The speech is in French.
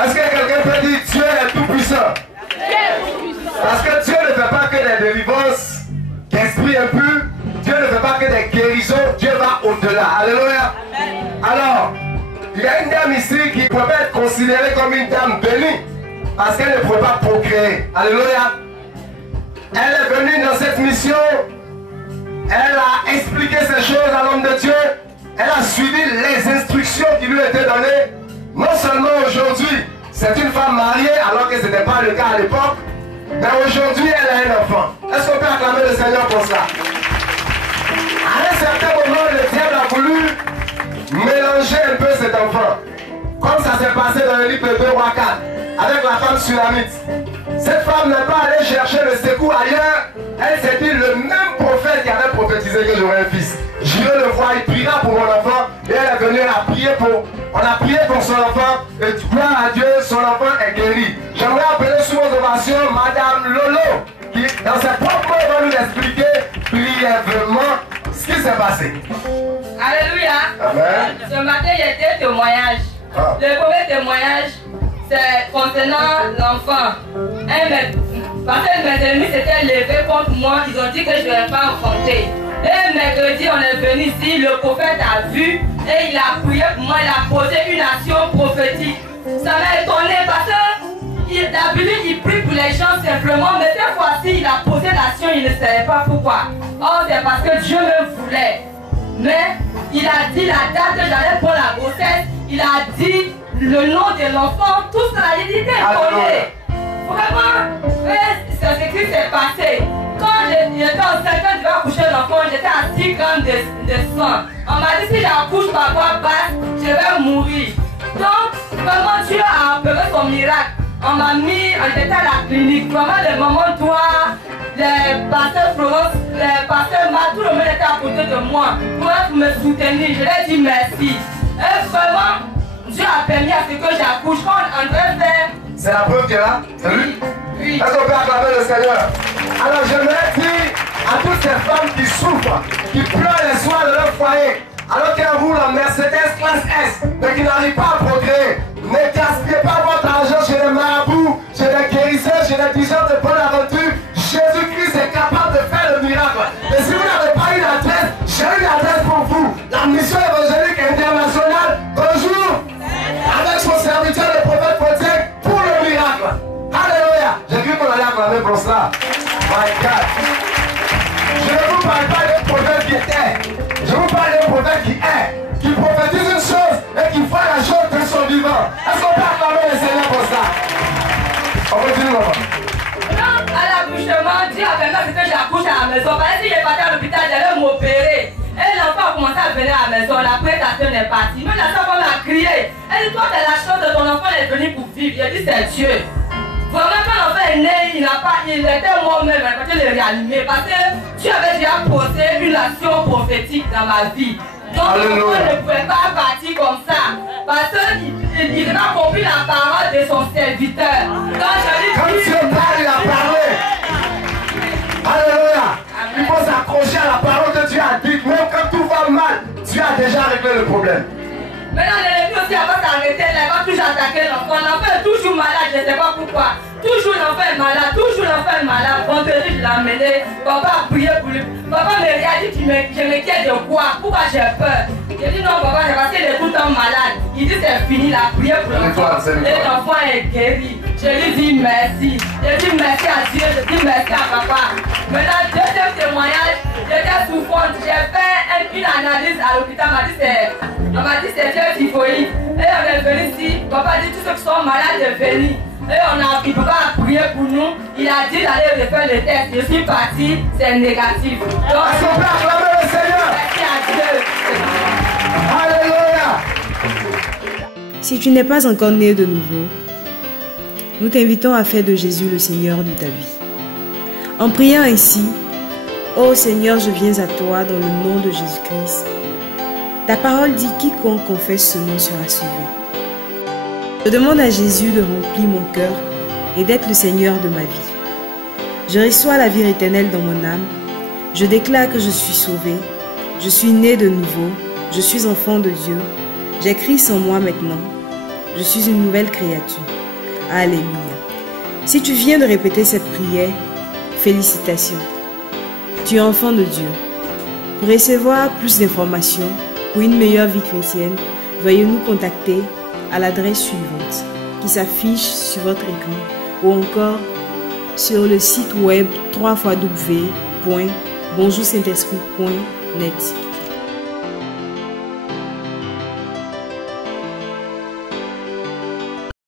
Est-ce que quelqu'un peut dire Dieu est tout puissant? Parce que Dieu ne fait pas que des délivrances d'esprit impur. Dieu ne fait pas que des guérisons. Dieu va au-delà. Alléluia. Alors, il y a une dame ici qui peut être considérée comme une dame bénie parce qu'elle ne pouvait pas procréer. Alléluia. Elle est venue dans cette mission. Elle a expliqué ces choses à l'homme de Dieu. Elle a suivi les instructions qui lui étaient données. Non seulement aujourd'hui, c'est une femme mariée alors que ce n'était pas le cas à l'époque, mais aujourd'hui elle a un enfant. Est-ce qu'on peut acclamer le Seigneur pour cela? À un certain moment, le diable a voulu mélanger un peu cet enfant. Comme ça s'est passé dans le livre de 2 rois 4 avec la femme Sunamite. Cette femme n'est pas allée chercher le secours ailleurs. Elle s'est dit, le même prophète qui avait prophétisé que j'aurais un fils, je vais le voir, il priera pour mon enfant. Et elle est venue, on a prié pour son enfant. Et gloire à Dieu, son enfant est guéri. J'aimerais appeler sous vos ovations Madame Lolo, qui dans ses propres mots va nous expliquer brièvement ce qui s'est passé. Alléluia. Amen. Ce matin, il y a deux témoignages. Le premier témoignage, c'est concernant l'enfant. Parce que mes ennemis s'étaient levés contre moi, ils ont dit que je ne vais pas enfanter. Et mercredi, on est venu ici, le prophète a vu et il a prié pour moi, il a posé une action prophétique. Ça m'a étonné parce que d'habitude, il prie pour les gens simplement, mais cette fois-ci, il a posé l'action, il ne savait pas pourquoi. Or, c'est parce que Dieu me voulait. Mais il a dit la date que j'allais pour la grossesse, il a dit le nom de l'enfant, tout cela, il était étonné. Vraiment, c'est ce qui s'est passé. Quand j'étais enceinte, quand je devais accoucher l'enfant, j'étais à 6 grammes de sang. On m'a dit si j'accouche par voie basse, je vais mourir. Donc, vraiment, Dieu a opéré son miracle. On m'a mis, on était à la clinique. Vraiment, le moment toi, les pasteurs Florence, les pasteurs Marc, tout le monde était à côté de moi pour me soutenir. Je leur ai dit merci. Et vraiment, Dieu a permis à ce que j'accouche. Quand on devait faire. C'est la preuve qu'elle a? C'est lui? Oui. Est-ce qu'on peut acclamer le Seigneur? Alors j'aimerais dire à toutes ces femmes qui souffrent, qui pleurent les soirs de leur foyer, alors qu'elles roulent en Mercedes classe S, mais qui n'arrivent pas à procréer. Ne gaspillez pas votre argent chez les marabouts, chez les guérisseurs, chez les diseurs de bonne aventure. Jésus-Christ est capable de faire le miracle. Et si vous n'avez pas une adresse, j'ai une adresse pour vous. La mission évangélique internationale. Bonjour. Avec son serviteur, le prophète Potier, pour le miracle. Alléluia. J'ai cru qu'on allait acclamer pour cela. My God. Je ne vous parle pas d'un prophète qui est. Je vous parle d'un prophète qui est. Qui prophétise une chose et qui fait la chose de son vivant. Est-ce qu'on peut acclamer le Seigneur pour ça? On continue, maman. Donc, à l'accouchement, Dieu a permis que j'accouche à la maison. Parce que si j'ai parti à l'hôpital, j'allais m'opérer. Et l'enfant a commencé à venir à la maison. La présentation est partie. Même la femme a crié. Elle dit, toi, t'as la chance de ton enfant est venu pour vivre. J'ai dit, c'est Dieu. Vraiment, quand l'enfant est né, il était moi-même, parce que je l'ai réanimé. Parce que Dieu avait déjà posé une action prophétique dans ma vie. Donc, l'enfant ne pouvait pas partir comme ça. Parce qu'il n'a pas compris la parole de son serviteur. Quand Dieu parle, il a parlé. Alléluia. Il faut s'accrocher à la parole que Dieu a dit. Même quand tout va mal, Dieu a déjà réglé le problème. Maintenant, l'ennemi aussi, avant d'arrêter, il va toujours attaquer l'enfant. L'enfant est toujours malade, je ne sais pas pourquoi. Toujours l'enfant est malade, toujours l'enfant est malade. Vendredi, je l'ai amené. Papa a prié pour lui. Papa me regarde, dit, je m'inquiète de quoi? Pourquoi j'ai peur? J'ai dit non, papa, c'est parce qu'il est tout le temps malade. Il dit c'est fini, il a prié pour l'enfant. Et l'enfant est guéri. Je lui dis merci. Je dis merci à Dieu, je dis merci à papa. Maintenant, deuxième témoignage, j'étais souffrante. J'ai fait une analyse à l'hôpital. On m'a dit c'est Dieu typhoïde. Et on est venu ici. Papa dit tous ceux qui sont malades de venir. Et papa a prié pour nous. Il a dit d'aller refaire le test. Je suis parti, c'est négatif. Donc, est-ce qu'on peut acclamer le Seigneur? Merci à Dieu. Alléluia. Si tu n'es pas encore né de nouveau, nous t'invitons à faire de Jésus le Seigneur de ta vie. En priant ainsi, ô Seigneur, je viens à toi dans le nom de Jésus-Christ. Ta parole dit quiconque confesse ce nom sera sauvé. Je demande à Jésus de remplir mon cœur et d'être le Seigneur de ma vie. Je reçois la vie éternelle dans mon âme. Je déclare que je suis sauvé. Je suis né de nouveau. Je suis enfant de Dieu. J'ai Christ en moi maintenant. je suis une nouvelle créature. Alléluia. Si tu viens de répéter cette prière, félicitations. Tu es enfant de Dieu. Pour recevoir plus d'informations, pour une meilleure vie chrétienne, veuillez nous contacter à l'adresse suivante qui s'affiche sur votre écran ou encore sur le site web www.bonjoursaintesprit.net.